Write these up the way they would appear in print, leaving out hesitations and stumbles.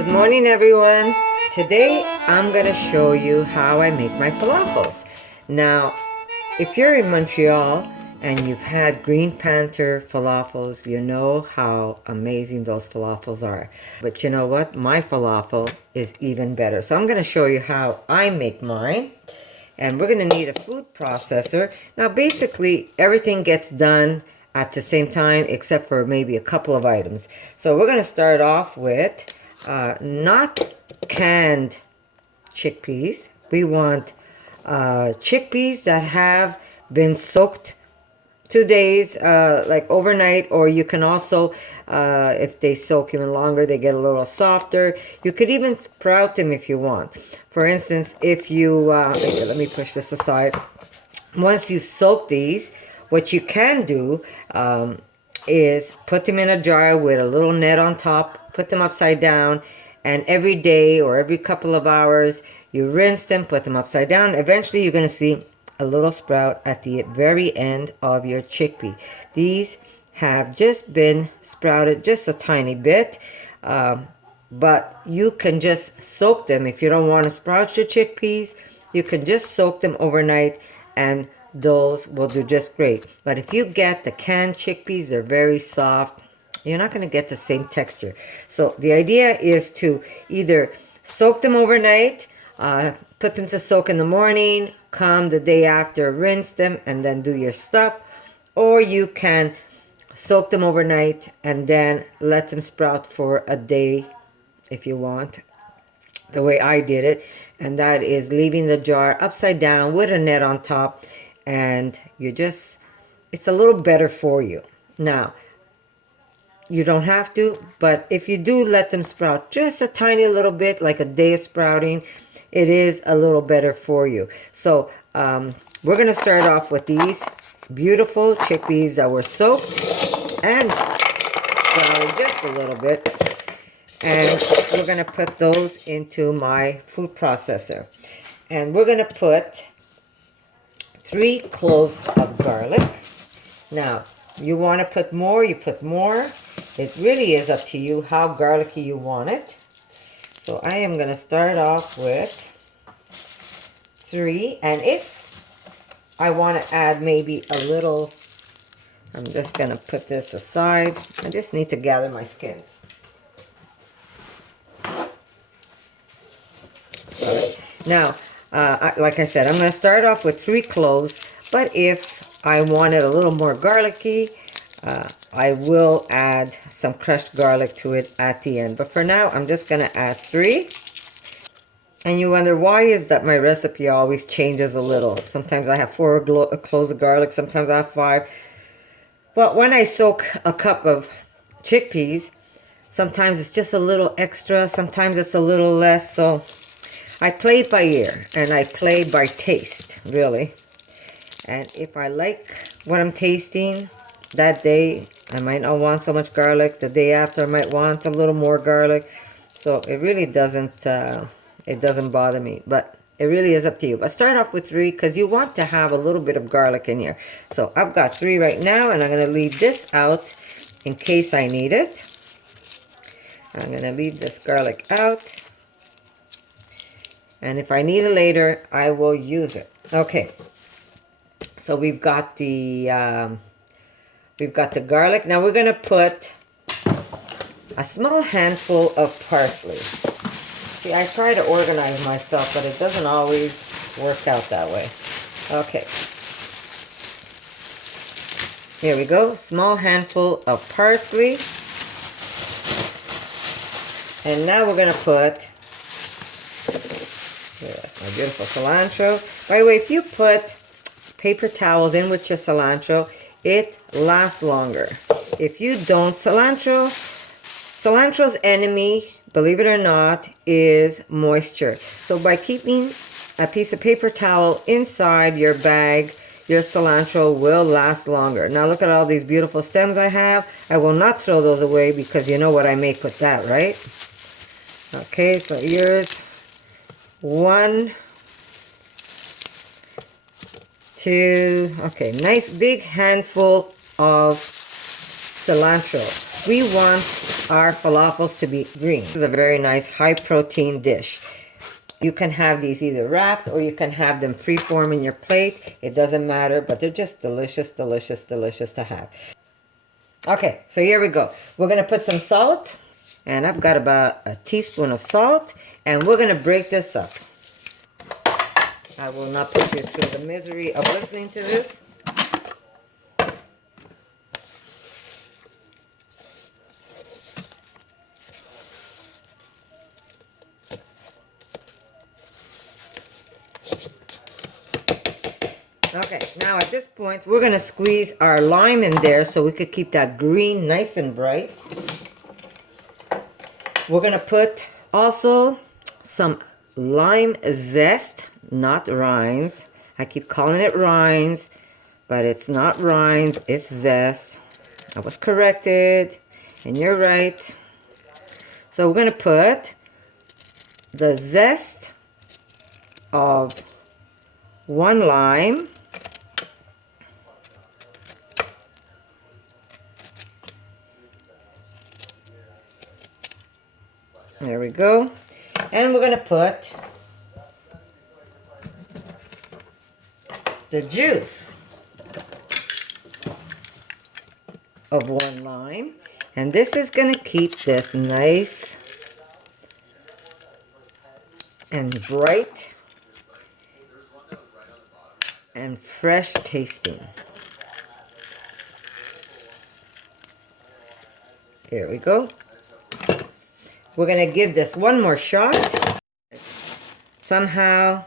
Good morning, everyone. Today I'm going to show you how I make my falafels. Now, if you're in Montreal and you've had Green Panther falafels, you know how amazing those falafels are. But you know what? My falafel is even better. So I'm going to show you how I make mine. And we're going to need a food processor. Now, basically, everything gets done at the same time except for maybe a couple of items. So we're going to start off with not canned chickpeas. We want chickpeas that have been soaked 2 days, like overnight, or you can also, if they soak even longer, they get a little softer. You could even sprout them if you want. For instance, if you, let me push this aside. Once you soak these, what you can do is put them in a jar with a little net on top, put them upside down, and every day or every couple of hours, you rinse them, put them upside down. Eventually, you're going to see a little sprout at the very end of your chickpea. These have just been sprouted just a tiny bit, but you can just soak them. If you don't want to sprout your chickpeas, you can just soak them overnight and those will do just great. But if you get the canned chickpeas, they're very soft. You're not going to get the same texture. So the idea is to either soak them overnight, put them to soak in the morning, come the day after, rinse them, and then do your stuff. Or you can soak them overnight and then let them sprout for a day if you want, the way I did it. And that is leaving the jar upside down with a net on top. And you just, it's a little better for you. Now, you don't have to, but if you do let them sprout just a tiny little bit, like a day of sprouting, it is a little better for you. So we're going to start off with these beautiful chickpeas that were soaked and sprouted just a little bit. And we're going to put those into my food processor. And we're going to put 3 cloves of garlic. Now, you want to put more, you put more. It really is up to you how garlicky you want it. So I am going to start off with 3. And if I want to add maybe a little, I'm just going to put this aside. I just need to gather my skins. Sorry. Now, like I said, I'm going to start off with 3 cloves, but if I want it a little more garlicky, I will add some crushed garlic to it at the end. But for now, I'm just going to add 3. And you wonder, why is that my recipe always changes a little? Sometimes I have 4 cloves of garlic, sometimes I have 5. Well, when I soak a cup of chickpeas, sometimes it's just a little extra, sometimes it's a little less, so I play by ear, and I play by taste, really. And if I like what I'm tasting that day, I might not want so much garlic. The day after, I might want a little more garlic. So it really doesn't, it doesn't bother me. But it really is up to you. But start off with 3 because you want to have a little bit of garlic in here. So I've got 3 right now, and I'm going to leave this out in case I need it. I'm going to leave this garlic out. And if I need it later, I will use it. Okay. So we've got the garlic. Now we're going to put a small handful of parsley. See, I try to organize myself, but it doesn't always work out that way. Okay. Here we go. Small handful of parsley. And now we're going to put, that's my beautiful cilantro. By the way, if you put paper towels in with your cilantro, it lasts longer. If you don't, cilantro's enemy, believe it or not, is moisture. So by keeping a piece of paper towel inside your bag, your cilantro will last longer. Now look at all these beautiful stems I have. I will not throw those away because you know what I make with that, right? Okay, so here's 1, 2, okay, nice big handful of cilantro. We want our falafels to be green. This is a very nice high protein dish. You can have these either wrapped or you can have them free-form in your plate. It doesn't matter, but they're just delicious, delicious, delicious to have. Okay, so here we go. We're going to put some salt, and I've got about a teaspoon of salt, and we're going to break this up. I will not put you through the misery of listening to this. Okay, now at this point, we're going to squeeze our lime in there so we could keep that green nice and bright. We're going to put also some lime zest, not rinds. I keep calling it rinds, but it's not rinds, it's zest. I was corrected, and you're right. So we're going to put the zest of 1 lime. There we go. And we're going to put the juice of 1 lime. And this is going to keep this nice and bright and fresh tasting. Here we go. We're going to give this one more shot. Somehow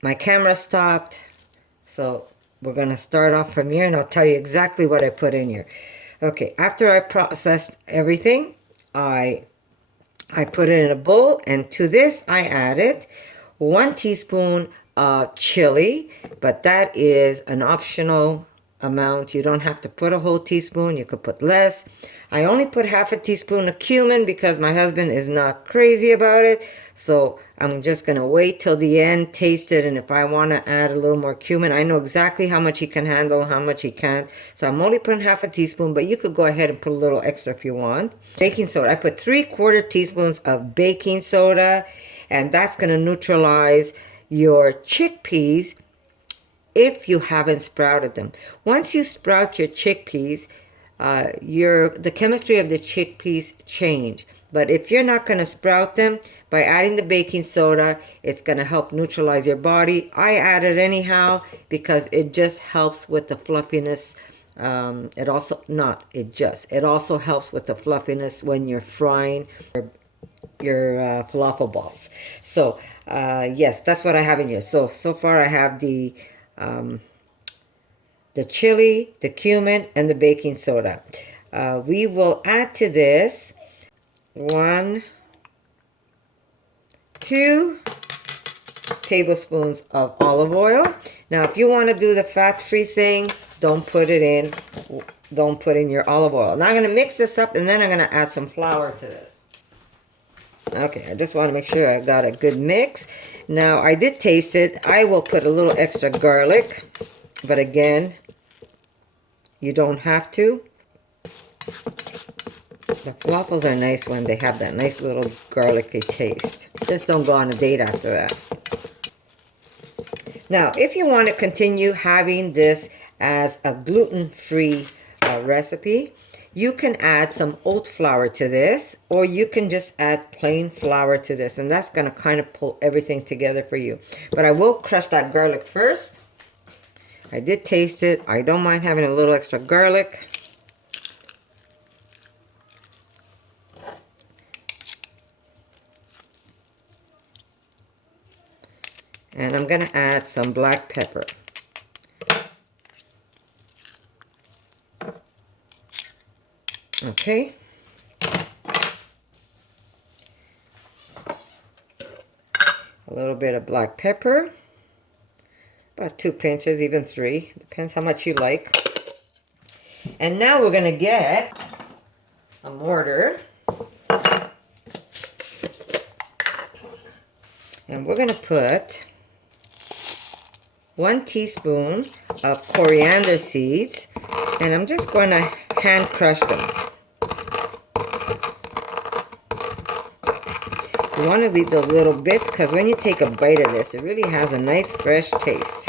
my camera stopped, so we're going to start off from here and I'll tell you exactly what I put in here. Okay, after I processed everything, I put it in a bowl, and to this I added 1 teaspoon of chili, but that is an optional amount. You don't have to put a whole teaspoon, you could put less. I only put half a teaspoon of cumin because my husband is not crazy about it. So I'm just going to wait till the end, taste it, and if I want to add a little more cumin, I know exactly how much he can handle, how much he can't. So I'm only putting half a teaspoon, but you could go ahead and put a little extra if you want. Baking soda. I put 3/4 teaspoons of baking soda, and that's going to neutralize your chickpeas if you haven't sprouted them. Once you sprout your chickpeas, the chemistry of the chickpeas change. But if you're not going to sprout them, by adding the baking soda, it's going to help neutralize your body. I add it anyhow because it just helps with the fluffiness. It also helps with the fluffiness when you're frying your falafel balls. So yes, that's what I have in here. So far I have the chili, the cumin, and the baking soda. We will add to this 2 tablespoons of olive oil. Now, if you want to do the fat-free thing, don't put in your olive oil. Now I'm going to mix this up, and then I'm going to add some flour to this. Okay, I just want to make sure I got a good mix. Now, I did taste it. I will put a little extra garlic, but again, you don't have to. The falafels are nice when they have that nice little garlicky taste. Just don't go on a date after that. Now, if you want to continue having this as a gluten-free recipe, you can add some oat flour to this, or you can just add plain flour to this, and that's going to kind of pull everything together for you. But I will crush that garlic first. I did taste it. I don't mind having a little extra garlic. And I'm going to add some black pepper. Okay. A little bit of black pepper. About 2 pinches, even 3. Depends how much you like. And now we're going to get a mortar. And we're going to put 1 teaspoon of coriander seeds, and I'm just going to hand crush them. You want to leave those little bits because when you take a bite of this, it really has a nice fresh taste.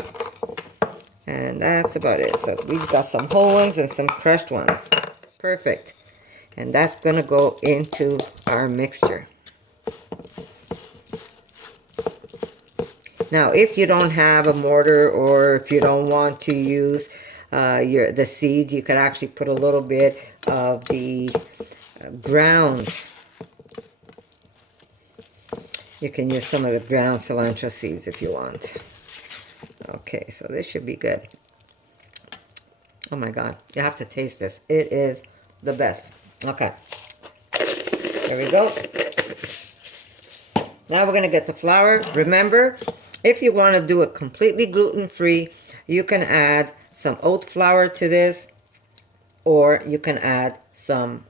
And that's about it. So we've got some whole ones and some crushed ones. Perfect. And that's going to go into our mixture. Now, if you don't have a mortar or if you don't want to use the seeds, you could actually put a little bit of the ground. You can use some of the ground cilantro seeds if you want. Okay, so this should be good. Oh my God, you have to taste this. It is the best. Okay, there we go. Now we're gonna get the flour. Remember, if you wanna do it completely gluten-free, you can add some oat flour to this, or you can add some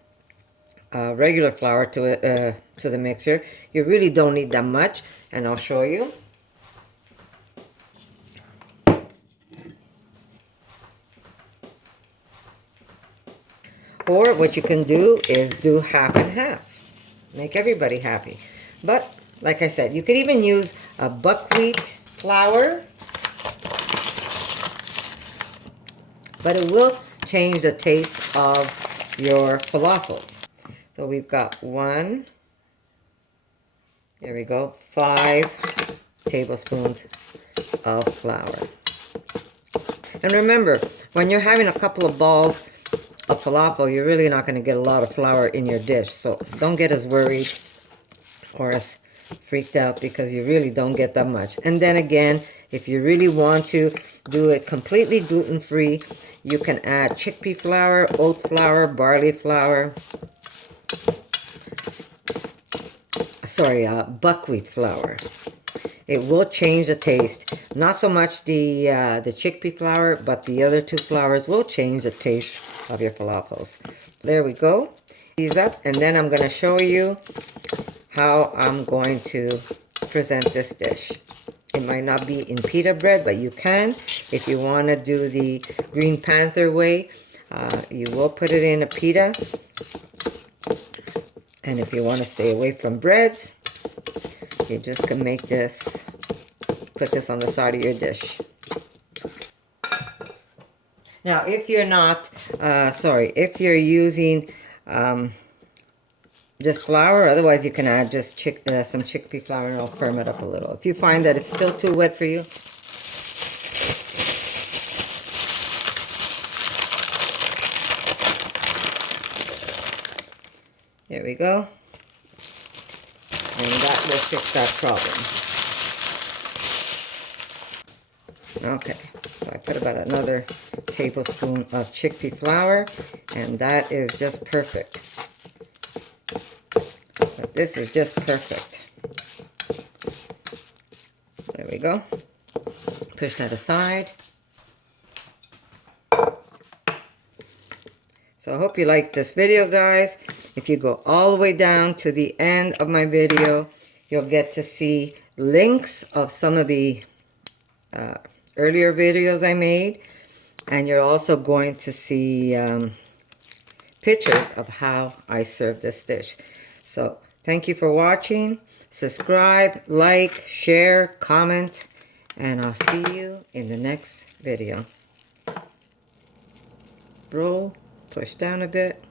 regular flour to it, to the mixer. You really don't need that much, and I'll show you. Or what you can do is do half and half. Make everybody happy. But like I said, you could even use a buckwheat flour, but it will change the taste of your falafels. So we've got 1, there we go, 5 tablespoons of flour. And remember, when you're having a couple of balls of falafel, you're really not going to get a lot of flour in your dish. So don't get as worried or as freaked out because you really don't get that much. And then again, if you really want to do it completely gluten-free, you can add chickpea flour, oat flour, barley flour. Sorry, buckwheat flour. It will change the taste. Not so much the chickpea flour, but the other 2 flours will change the taste of your falafels. There we go. These up, and then I'm going to show you how I'm going to present this dish. It might not be in pita bread, but you can. If you want to do the Green Panther way, you will put it in a pita. And if you want to stay away from breads, you just can make this, put this on the side of your dish. Now, if you're not, if you're using just flour, otherwise you can add just some chickpea flour and it'll firm it up a little. If you find that it's still too wet for you, there we go. And that will fix that problem. Okay, so I put about another tablespoon of chickpea flour, and that is just perfect. But this is just perfect. There we go. Push that aside. So I hope you liked this video, guys. If you go all the way down to the end of my video, you'll get to see links of some of the earlier videos I made. And you're also going to see pictures of how I serve this dish. So thank you for watching. Subscribe, like, share, comment, and I'll see you in the next video. Roll, push down a bit.